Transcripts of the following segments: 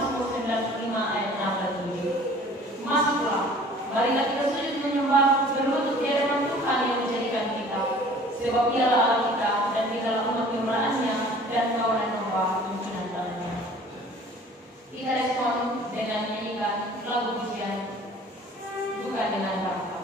Mazmur 95 ayat 6-7. Masuklah, marilah kita sujud menyembah, berlutut di hadapan Tuhan yang menjadikan kita. Sebab Dialah Allah kita, dan kitalah umat pemeliharaan-Nya dan kawanan domba pimpinan tangan-Nya. Kita respon dengan menyanyikan lagu pujian, bukan dengan bangsa.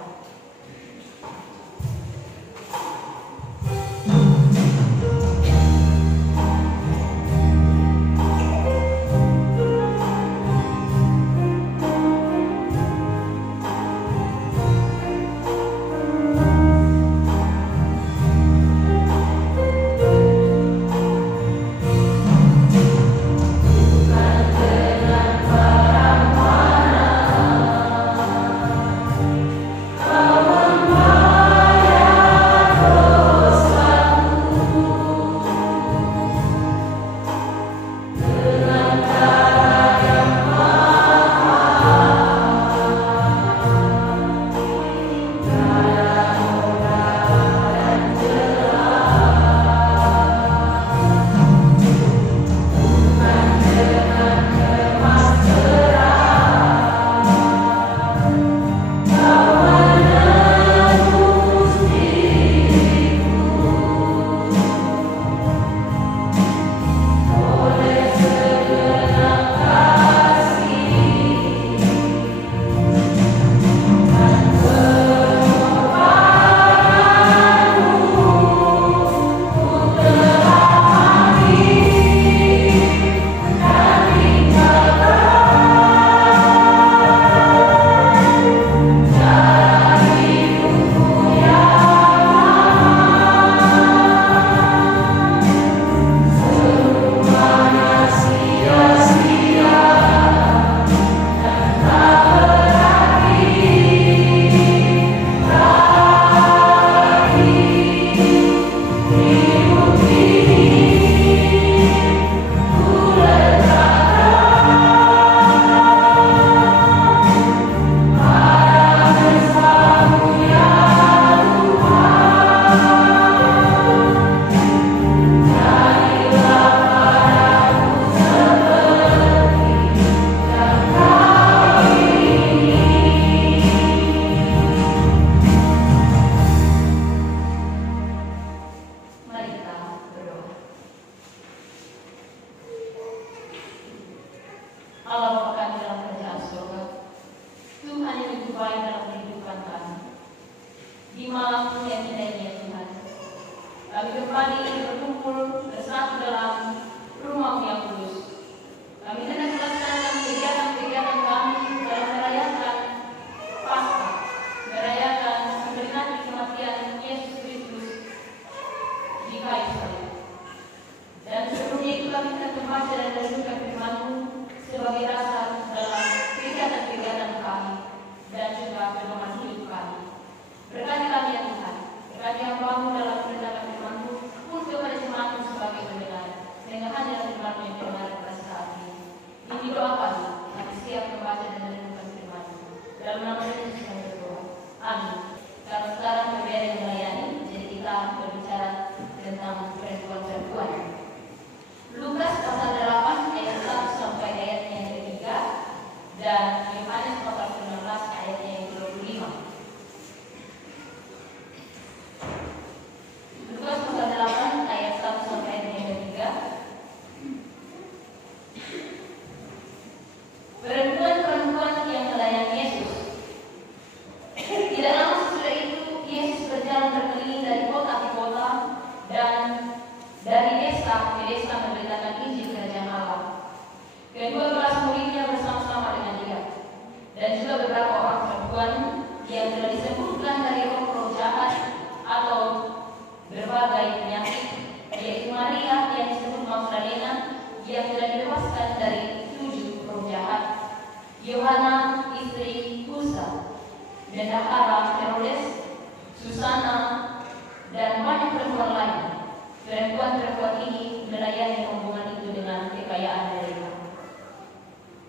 Perempuan-perempuan ini melayani rombongan itu dengan kekayaan mereka.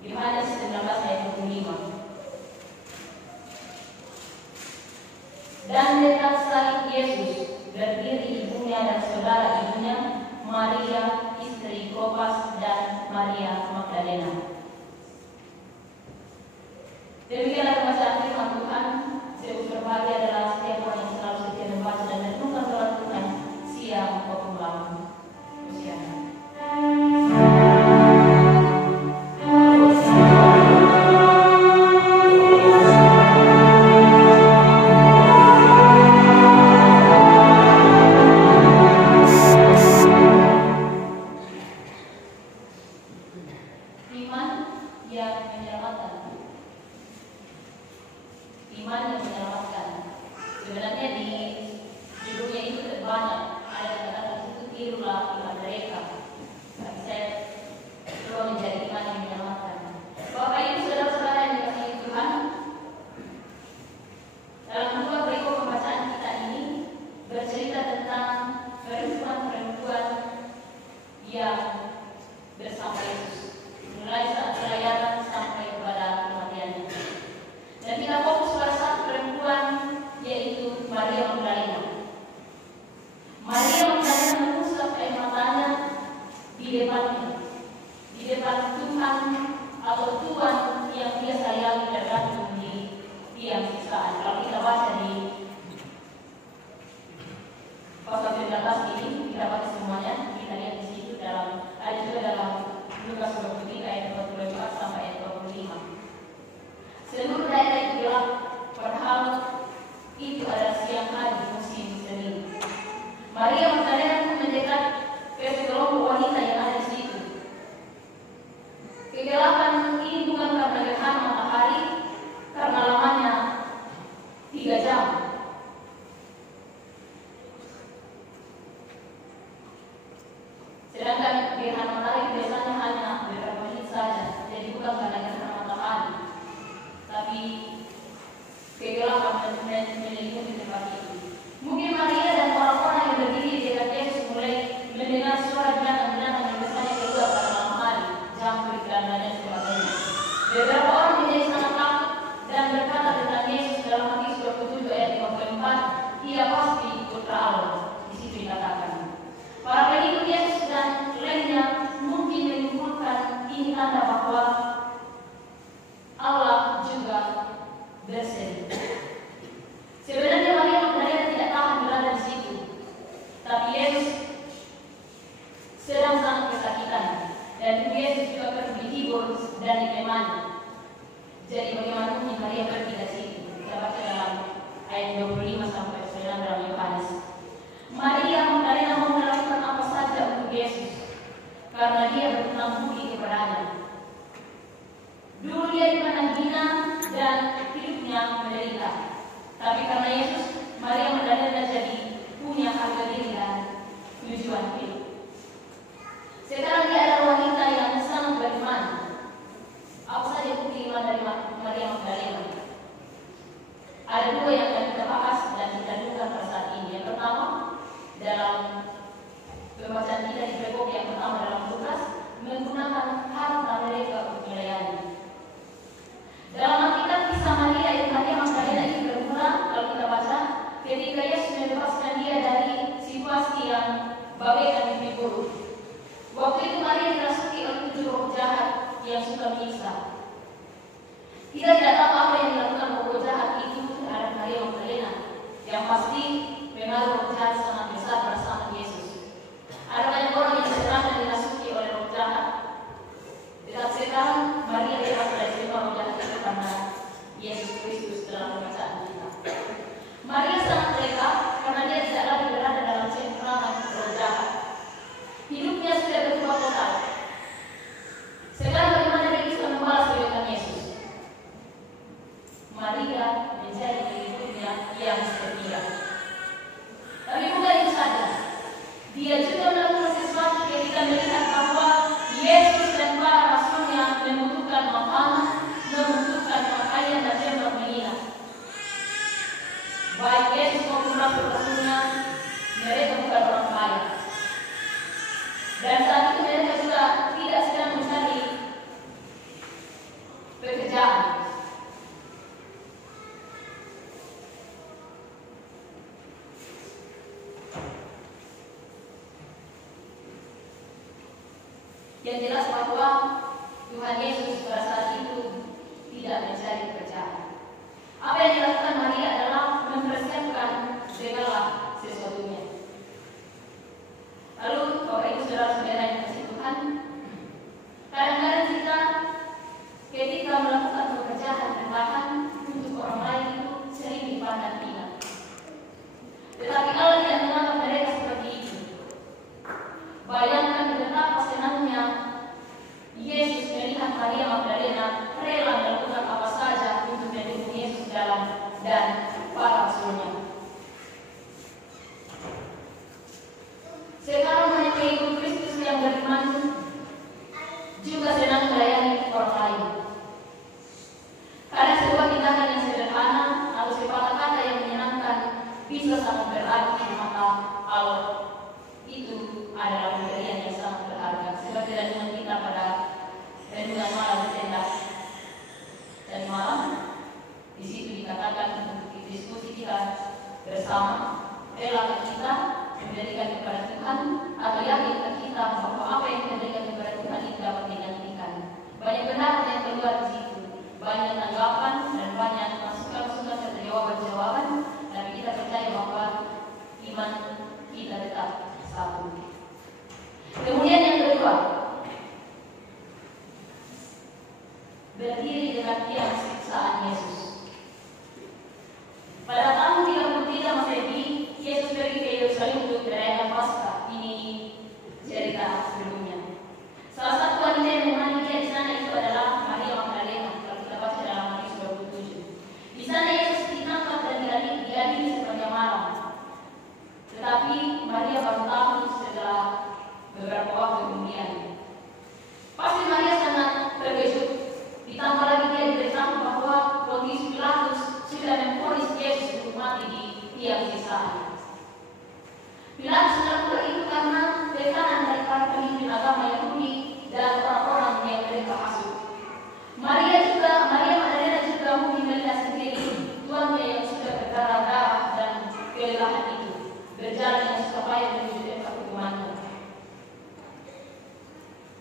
Yohanes 19 ayat 25. Dan dekat salib Yesus berdiri ibunya dan saudara ibunya, Maria istri Klopas dan Maria Magdalena. yang menyelamatkan. Iman yang menyelamatkan. Sebenarnya di judulnya itu banyak ada kata-kata itu, tirulah iman mereka. Tapi saya coba menjadi iman yang menyelamatkan. Bapak Ibu saudara-saudara yang dikasihi Tuhan, dalam dua berikut pembacaan kita ini bercerita tentang perempuan-perempuan yang bersama Yesus, mulai saat pelayanan sampai kepada kematiannya. Dan kita fokus pada satu perempuan, yaitu Maria Magdalena. Maria Magdalena mengusap air matanya di depannya, di depan Tuhan atau Tuhan yang dia sayangi tergantung di tiang siksaan. Kalau kita baca di pasal 19 ini, kita baca semuanya, kita lihat di situ ada juga dalam Lukas 23 ayat 24 sampai ayat 25. Seluruh daerah itu gelap, padahal itu adalah siang hari musim semi. Maria Magdalena pun mendekat ke sekelompok wanita yang ada di situ. Kegelapan ini bukan karena gerhana matahari, karena lamanya 3 jam. Sedangkan gerhana matahari biasanya hanya beberapa menit saja, jadi bukan karena gerhana matahari, tapi kegelapan menyelimuti tempat itu. Mungkin Maria dan orang-orang yang berdiri di dekat Yesus mulai mendengar suara binatang-binatang yang biasanya keluar pada malam hari, jangkrik dan lain sebagainya. Beberapa orang menjadi sangat takut dan berkata tentang Yesus dalam Matius 27 ayat 54, ia pasti putra Allah. Di situ dikatakan. Para pengikut Yesus dan lainnya mungkin menyimpulkan ini tanda bahwa Allah juga bersedih. Sebenarnya Maria Magdalena tidak tahan berada di situ, tapi Yesus sedang sangat kesakitan, dan Yesus juga perlu dihibur dan ditemani. Jadi bagaimana mungkin Maria pergi dari situ? Kita baca dalam ayat 25 sampai 9 dalam Yohanes. Maria Magdalena mau melakukan apa saja untuk Yesus, karena dia berhutang budi kepadanya. Dulu dia dipandang hina dan hidupnya menderita. Tapi karena Yesus, Maria Magdalena jadi punya harga diri dan tujuan hidup. Sekarang dia adalah wanita yang sangat beriman. Apa saja bukti iman dari Maria Magdalena? Ada 2 yang akan kita bahas dan kita dengar pada saat ini. Yang pertama, dalam pembacaan kita di perikop yang pertama dalam Lukas, menggunakan harta mereka untuk melayani. Dalam Alkitab kisah Maria dan Maria Magdalena ini bermula, kalau kita baca, ketika Yesus membebaskan dia dari situasi yang bagaikan mimpi buruk. Waktu itu Maria dirasuki oleh 7 roh jahat yang suka menyiksa. Kita tidak tahu apa yang dilakukan roh jahat itu terhadap Maria Magdalena. Yang pasti pengaruh roh jahat sangat besar pada saat Yesus. Ada banyak orang yang diserang dan dirasuki oleh roh jahat. Saat sekarang Maria bebas dari semua roh jahat itu karena Yesus Kristus dalam pembacaan kita. Maria sangat lega karena dia tidak lagi berada dalam cengkraman roh jahat. Hidupnya sudah berubah total. Sekarang bagaimana dia bisa membalas kebaikan Yesus? Maria menjadi pengikutnya yang setia. Tapi bukan itu saja. Dia juga melakukan sesuatu ketika melihat bahwa Yesus dan para rasulnya membutuhkan makanan, membutuhkan pakaian dan tempat menginap. Baik Yesus maupun rasul-rasulnya, mereka bukan orang kaya. Dan saat itu mereka juga tidak sedang mencari pekerjaan. Yang jelas bahwa Tuhan Yesus pada saat itu tidak mencari pekerjaan. Apa yang dilakukan Maria adalah mempersiapkan segala sesuatunya. Lalu Bapak Ibu saudara-saudara yang dikasihi Tuhan, kadang-kadang kita ketika melakukan pekerjaan rendahan untuk orang lain itu sering dipandang hina. Tetapi Allah tidak menganggap mereka seperti itu. Bayangkan betapa senangnya Yesus melihat Maria bersama, relakah kita memberikan kepada Tuhan, atau yakinkah kita bahwa apa yang kita berikan kepada Tuhan itu dapat digantikan? Banyak benar yang keluar di situ, banyak tanggapan dan banyak masukan-masukan serta jawaban-jawaban, tapi kita percaya bahwa iman kita tetap satu. Kemudian yang kedua, berdiri dekat tiang siksaan Yesus. Pada tahun 33 Masehi, Yesus pergi ke Yerusalem untuk merayakan Paskah. Ini cerita sebelumnya. Salah satu wanita yang menemani dia di sana itu adalah Maria Magdalena. Kalau kita baca dalam Matius 27. Di sana Yesus ditangkap dan diadili sepanjang malam. Tetapi Maria baru tahu setelah beberapa waktu kemudian. Pasti Maria sangat terkejut. Ditambah lagi dia diberitahu bahwa Pontius Pilatus sudah memvonis Yesus untuk mati di tiang siksaan. Pilatus melakukan itu karena tekanan dari para pemimpin agama Yahudi dan orang-orang yang mereka hasut. Maria Magdalena juga mungkin melihat sendiri tuannya yang sudah berdarah-darah dan kelelahan itu berjalan dengan susah payah menuju tempat hukumannya.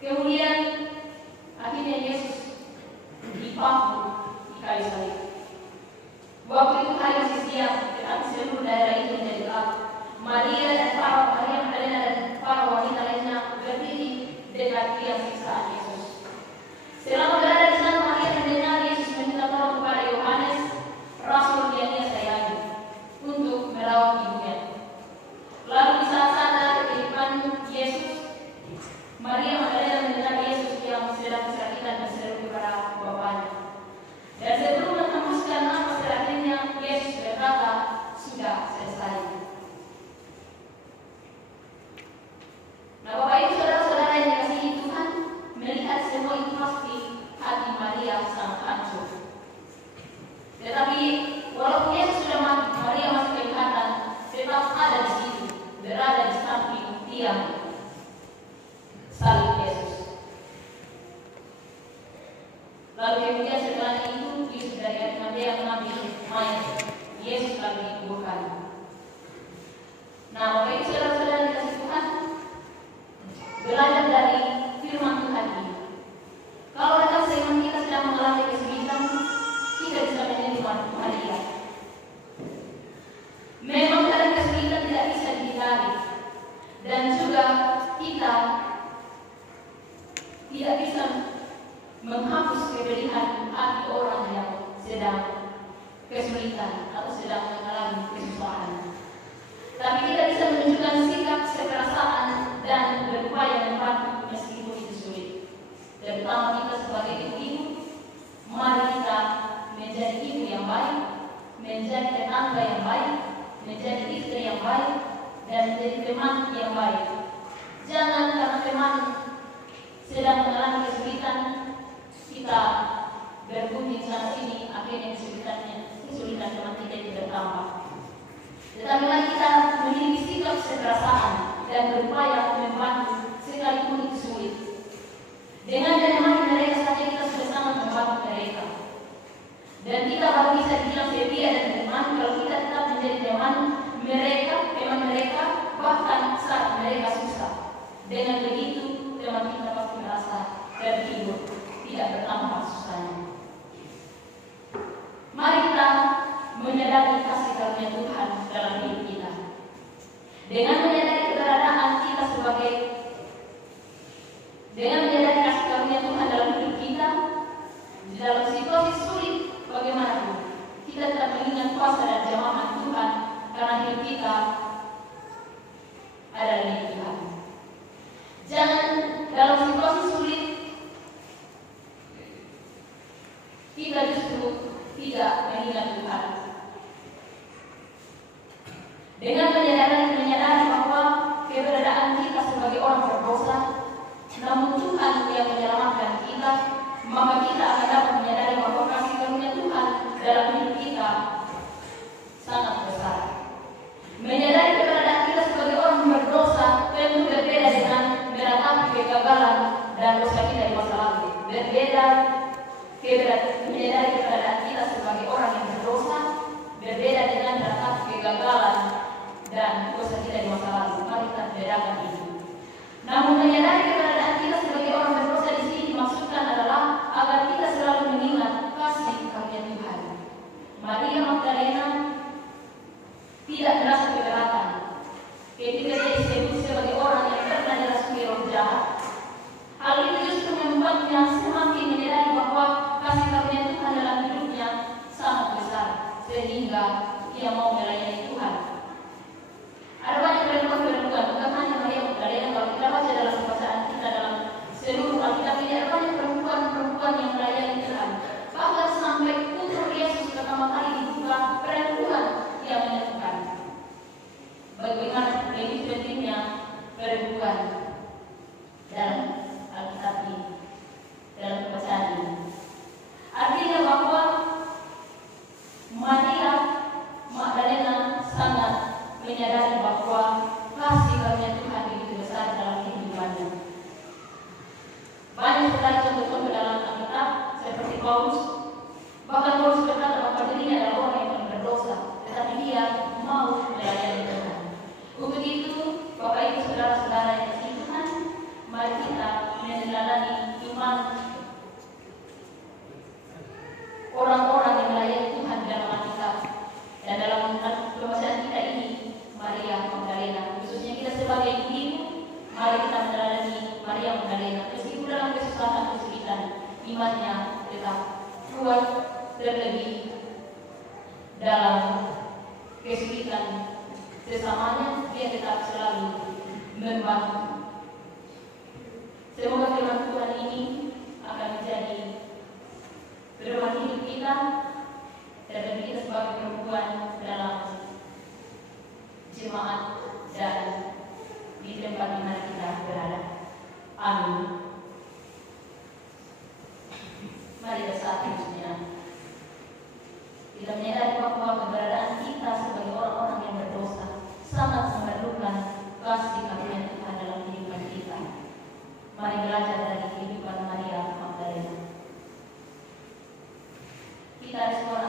Kemudian akhirnya Yesus dipaku di kayu salib. Waktu itu hari masih siang, tetapi seluruh daerah itu menjadi gelap. Maria Magdalena dan para wanita lainnya berdiri dekat tiang siksaan Yesus. Selama berada di sana, Maria mendengar Yesus meminta tolong kepada Yohanes, rasul yang dia sayangi, untuk merawat ibunya. Lalu di saat-saat kehidupan Yesus, Maria Magdalena mendengar Yesus yang sedang kesakitan dan seru kepada Bapaknya. Dan sebelum menghembuskan nafas terakhirnya, Yesus berkata, "Sudah selesai." Nah, Bapak Ibu saudara-saudara yang dikasihi Tuhan, melihat semua itu pasti hati Maria sangat hancur. Tetapi walaupun Yesus sudah mati, Maria masih kelihatan tetap ada di situ, berada di samping tiang salib Yesus. Lalu kemudian setelah itu Yesus dari Arimatea mengambil mayat Yesus lalu dikuburkan. Nah, Bapak Ibu saudara-saudara dikasihi Tuhan, belajar dari firman Tuhan ini. Kalau rekan seiman kita sedang mengalami kesulitan, kita bisa menjadi Maria. Memang dari kesulitan tidak bisa dihindari, dan juga kita tidak bisa menghapus kepedihan hati orang yang sedang kesulitan atau sedang mengalami kesusahan. Tapi kita bisa menunjukkan sikap keserakahan dan berupaya membantu meskipun itu sulit. Terutama kita sebagai ibu-ibu, mari kita menjadi ibu yang baik, menjadi tetangga yang baik, menjadi istri yang baik, dan menjadi teman yang baik. Jangan karena teman sedang mengalami kesulitan, kita berbunyi sana sini, akhirnya kesulitan teman kita itu bertambah. Tetapi mari kita memiliki sikap keserakahan dan berupaya membantu sekalipun itu sulit. Dengan menemani mereka saja kita sudah sangat membantu mereka. Dan kita baru bisa dibilang setia dan teman kalau kita tetap menjadi teman mereka, bahkan saat mereka susah. Dengan begitu teman kita pasti merasa terhibur, tidak bertambah susahnya. Mari kita menyadari kasih karunia Tuhan dalam hidup kita. Dengan menyadari keberadaan kita dengan menyadari kasih karunia Tuhan dalam hidup kita, di dalam situasi sulit bagaimanapun, kita tetap mengingat kuasa dan jamahan Tuhan karena hidup kita ada di Tuhan. Jangan dalam situasi sulit kita justru tidak mengingat Tuhan. Dengan menyadari bahwa keberadaan kita sebagai orang berdosa, namun Tuhan yang menyelamatkan kita, maka kita akan dapat menyadari bahwa kasih karunia Tuhan dalam hidup kita sangat besar. Menyadari keberadaan kita sebagai orang berdosa tentu berbeda dengan meratapi kegagalan dan dosa kita di masa lalu. Berbeda menyadari keberadaan kita sebagai orang yang berdosa, berbeda dengan meratapi kegagalan dan dosa kita di masa lalu. Mari kita bedakan ini. Namun menyadari keberadaan kita sebagai orang berdosa di sini dimaksudkan adalah agar kita selalu mengingat kasih karunia Tuhan. Maria Magdalena tidak merasa keberatan ketika dia disebut sebagai orang yang pernah dirasuki roh jahat. Hal itu justru membuatnya semakin menyadari bahwa kasih karunia Tuhan dalam hidupnya sangat besar, sehingga ia mau melayani Tuhan. Ada banyak perempuan-perempuan, bukan hanya Maria Magdalena. Kalau kita baca dalam bacaan kita dalam seluruh Alkitab ini, ada banyak perempuan-perempuan yang melayani Tuhan. Bahkan sampai putra Yesus pertama kali dibuka, perempuan yang menyatukan. Bagaimana lebih pentingnya perempuan dalam Alkitab ini, dalam bacaan ini. Artinya bahwa Maria Magdalena sangat menyadari bahwa kasih karunia Tuhan begitu besar dalam kehidupannya. Banyak sekali contoh-contoh dalam Alkitab seperti Paulus. Bahkan Paulus berkata bahwa dirinya adalah orang yang berdosa, tetapi dia mau melayani Tuhan. Untuk itu, Bapak Ibu saudara-saudara yang kasih Tuhan, mari kita meneladani iman orang-orang yang melayani Tuhan dalam Alkitab. Dan dalam pembacaan kita ini, Maria Magdalena, khususnya kita sebagai ibu, mari kita meneladani Maria Magdalena. Meskipun dalam kesusahan-kesulitan, imannya tetap kuat, terlebih dalam kesulitan sesamanya, dia tetap selalu membantu. Semoga firman Tuhan ini akan menjadi pedoman hidup kita, terlebih kita sebagai perempuan dalam jemaat dan di tempat di mana kita berada. Amin. Mari bersatu sejenak. Kita menyadari bahwa keberadaan kita sebagai orang-orang yang berdosa sangat memerlukan kasih karunia Tuhan dalam kehidupan kita. Mari belajar dari kehidupan Maria Magdalena. Kita respon